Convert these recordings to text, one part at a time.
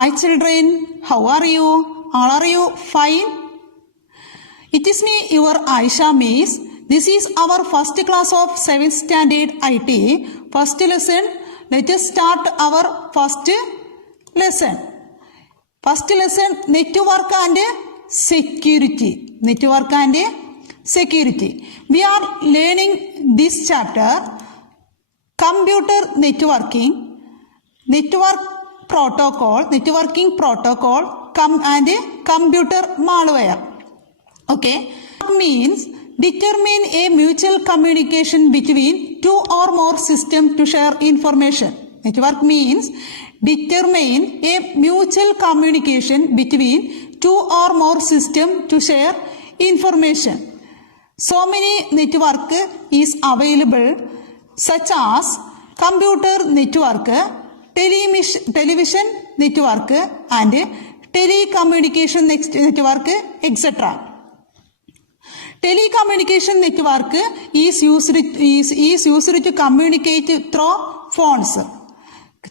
Hi children, how are you? All are you fine? It is me, your Aisha Miss. This is our first class of 7th standard IT. First lesson. Let us start our first lesson. First lesson, network and security. Network and security. We are learning this chapter, computer networking, networking protocol, and computer malware. Okay, means determine a mutual communication between two or more systems to share information. Network means determine a mutual communication between two or more systems to share information. So many network is available, such as computer network, television network, and telecommunication network, etc. Telecommunication network is used to communicate through phones.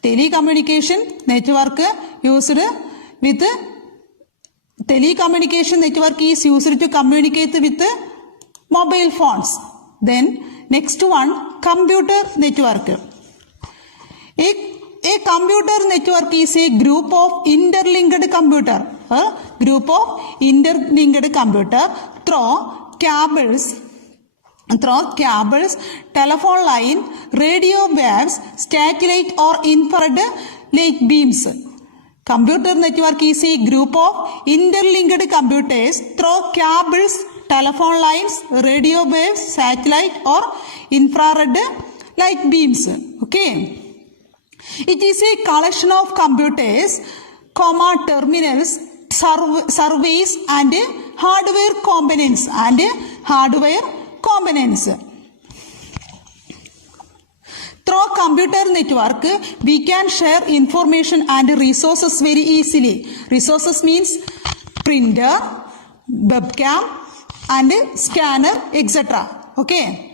Telecommunication network is used to communicate with mobile phones. Then next one, computer network. A computer network is a group of interlinked computer. Through cables, telephone line, radio waves, satellite or infrared light beams. Computer network is a group of interlinked computers through cables, telephone lines, radio waves, satellite or infrared light beams. Okay. It is a collection of computers, terminals, servers and hardware components. Through computer network, we can share information and resources very easily. Resources means printer, webcam and scanner, etc. Okay.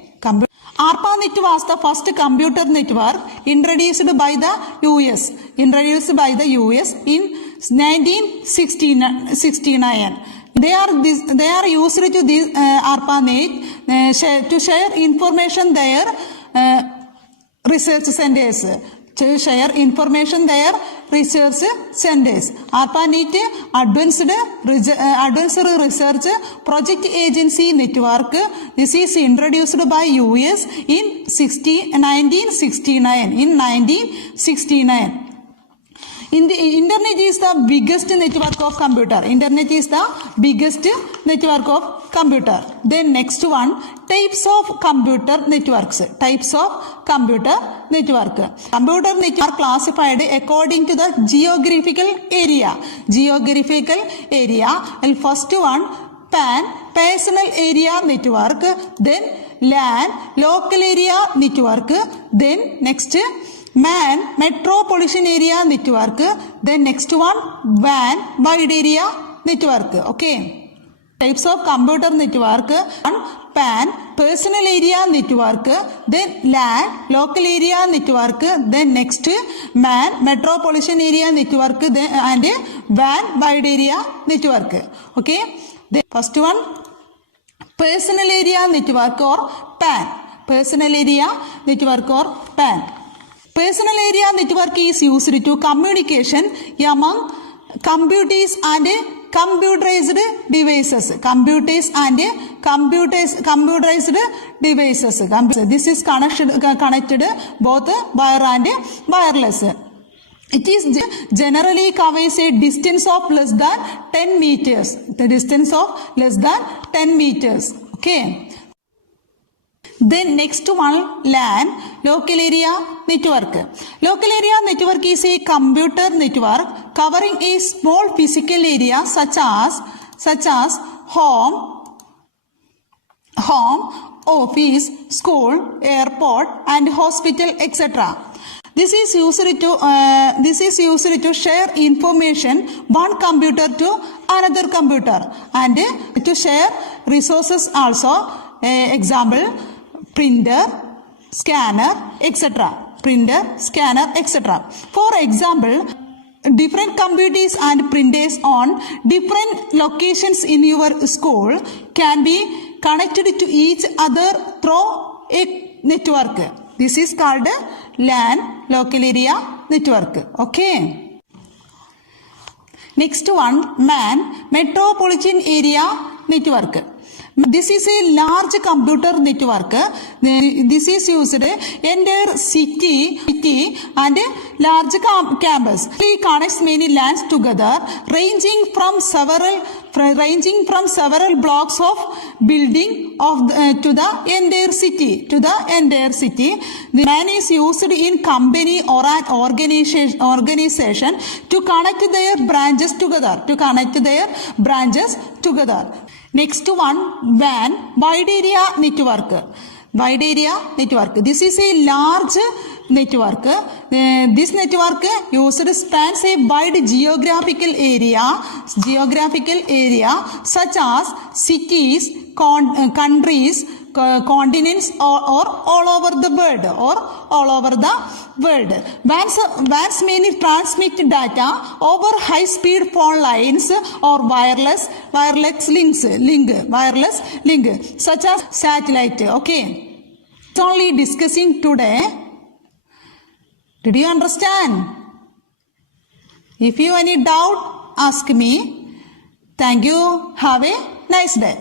ARPANET was the first computer network introduced by the US in 1969. They are used to this ARPANET to share information their research centers. ARPANET Advanced Research Project Agency Network. This is introduced by US in 1969. Internet is the biggest network of computer. Then next one, types of computer networks. Computer network are classified according to the geographical area. And first one, PAN, personal area network. Then LAN, local area network. Then next, MAN, metropolitan area network. Then next one, WAN, wide area network. Okay. Types of computer network: PAN, personal area network. Then LAN, local area network. Then next, MAN, metropolitan area network. Then and WAN, wide area network. Okay. The first one, personal area network or PAN. Personal area network or PAN. Personal area network is used to communication among computers and computerized devices. This is connected both wire and wireless. It is generally covers a distance of less than 10 meters. Okay. Then next one, LAN, local area network. Local area network is a computer network covering a small physical area such as home, office, school, airport and hospital, etc. This is used to share information one computer to another computer and to share resources also. Example, printer, scanner, etc. For example, different computers and printers on different locations in your school can be connected to each other through a network. This is called LAN, local area network. Okay. Next one, MAN, metropolitan area network. This is a large computer network. This is used entire city and large campus. It connects many LANs together, ranging from several blocks of building to the entire city. The LAN is used in company or an organization to connect their branches together. Next one, WAN, wide area network. This is a large network. This network spans a wide geographical area such as cities, countries, continents, or all over the world. WANs mainly transmit data over high-speed phone lines or wireless link, such as satellite. Okay. It's only discussing today. Did you understand? If you have any doubt, ask me. Thank you. Have a nice day.